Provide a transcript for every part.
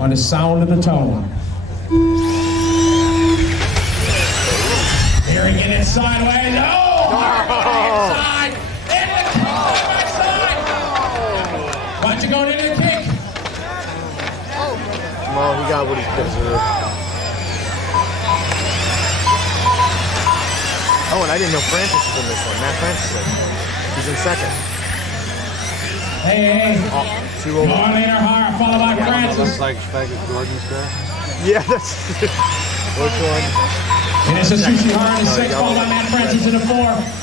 on the sound of the tone. Here again, it's sideways. Oh! Inside! Into the kick by side! Watch it going into the kick. Well, he got what he deserved. Oh, and I didn't know Francis was in this one. Matt Francis is. He's in second. Hey. Oh, 2 over. Later, Hart, followed by Francis. Looks like Gordon's guy. Yeah, that's... Which one? And it's a Sushi Hart in the 6, followed by Matt Francis in the 4.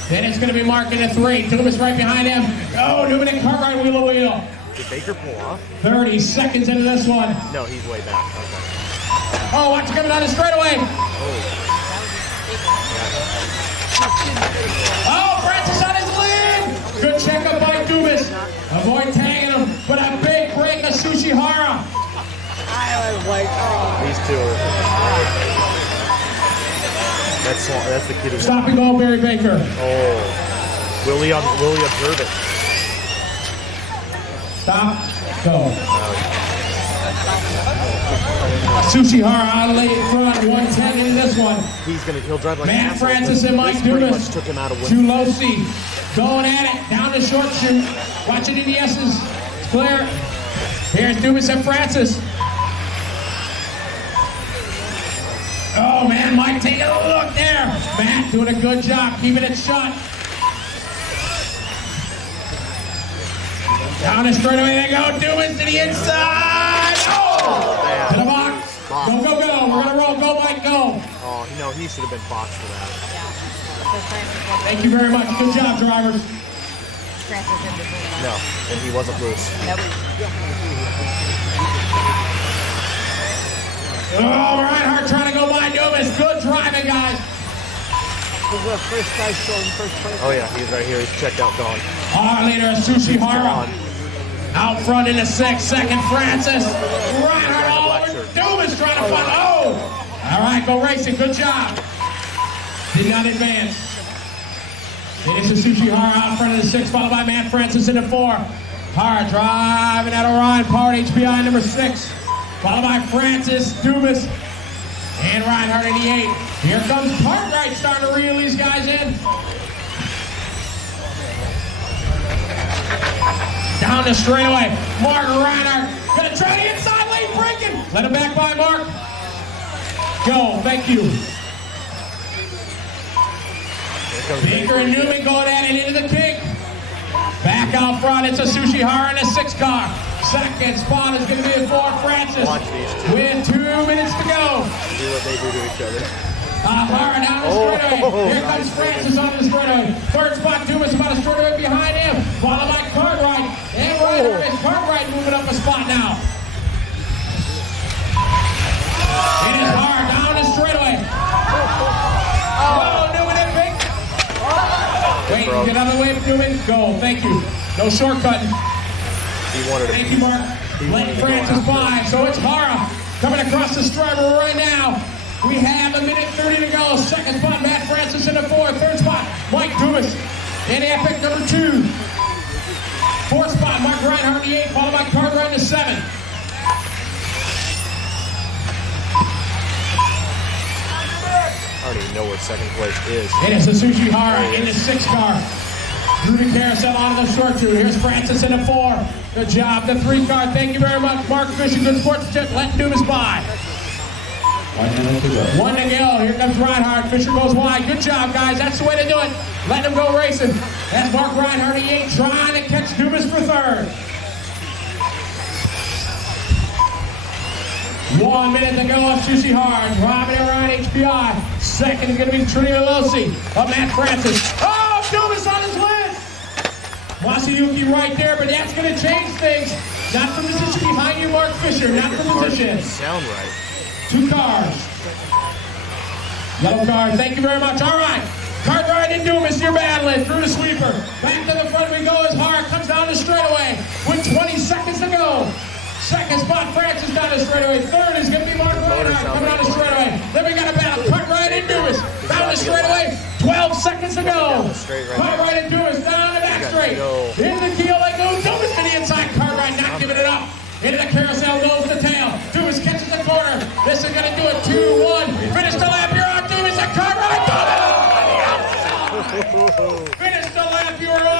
Then it's going to be Mark in the 3. Dumas right behind him. Oh, Dominic Cartwright wheel to wheel. Did Baker pull off? 30 seconds into this one. No, he's way back. Okay. Oh, watch it coming down the straightaway. Oh, Francis on his lead. Good checkup by Dumas. Avoid tagging him, but a big break of Sushi Hara. These two are... That's the kid who... Stop and go, Barry Baker. Oh. Will he observe it? Stop, go. Sushi Hara out late in front, 110 into this one. He'll drive like Matt Francis and Mike Dumas. Took him out of Tulosi going at it, down the short shoot. Watch it in the S's. It's clear. Here's Dumas and Francis. Oh man, Mike taking a look there. Matt doing a good job keeping it shut. Down the straightaway they go. Dumas to the inside. Oh! To the box. Go, go, go. We're going to roll. Go, Mike, go. Oh, no, he should have been boxed for that. Thank you very much. Good job, drivers. No, and he wasn't loose. Oh, Reinhardt trying to go by Dumas. Good driving, guys. Oh, yeah, he's right here. He's checked out, gone. Our leader is Sushi Hara. Out front in the 6, second Francis. Reinhardt all over. Dumas trying to find. Oh! All right, go racing. Good job. Did not advance. It's a Sushi Hara out front of the 6, followed by Matt Francis in the 4. Hara driving out Orion Power HPI number 6. Followed by Francis, Dumas, and Reinhardt in the 8. Here comes Cartwright starting to reel these guys in. Down the straightaway, Mark Reinhardt gonna try the inside lane, breaking. Let him back by Mark. Go, thank you. Baker and Newman going at it into the kick. Back out front, it's a Sushi Hara in a 6 car. Second spot is going to be for Francis. With 2 minutes to go. See what they do to each other. Hara down the straightaway. Here comes Francis on the straightaway. Third spot, Dumas about a straightaway behind him. Followed by Cartwright. And Reinhardt is Cartwright moving up a spot now. It is Hara down the straightaway. Oh, Newman and Big. Wait, get out of the way, Newman. Go, thank you. No shortcutting. Thank you, Mark. Letting Francis by. So it's Hara coming across the striper right now. We have 1:30 to go. Second spot, Matt Francis in the 4. Third spot, Mike Dumas in epic number 2. Fourth spot, Mark Reinhardt in the 8, followed by Cartwright in the 7. I don't even know where second place is. It is a Sushi Hara in the 6 car. Through the carousel onto the short shoot. Here's Francis in the 4. Good job. The 3 car. Thank you very much. Mark Fisher, good sportsmanship. Letting Dumas by. 1 to go. Here comes Reinhardt. Fisher goes wide. Good job, guys. That's the way to do it. Letting him go racing. That's Mark Reinhardt, the 8, trying to catch Dumas for 3rd. 1 minute to go of Sushi Hara. Driving around HPI. Second is going to be Triolosi of Matt Francis. Oh, Dumas on his lid. Masayuki right there, but that's going to change things. Not from position behind you, Mark Fisher. Not from position. Sound right. 2 cars. Yellow car. Thank you very much. All right. Cartwright and Dumas, you're battling through the sweeper. Back to the front we go as Hara comes down the straightaway with 20 seconds to go. Second spot, Francis down the straightaway. Third is going to be Mark Reinhardt coming down the straightaway. Then we got a battle. Cartwright and Dumas down the straightaway. 12 seconds to go. Cartwright and Dumas down the back straight. Into the keel they go. Dumas to the inside. Cartwright not giving it up. Into the carousel goes the tail. Dumas Finish the lap. You are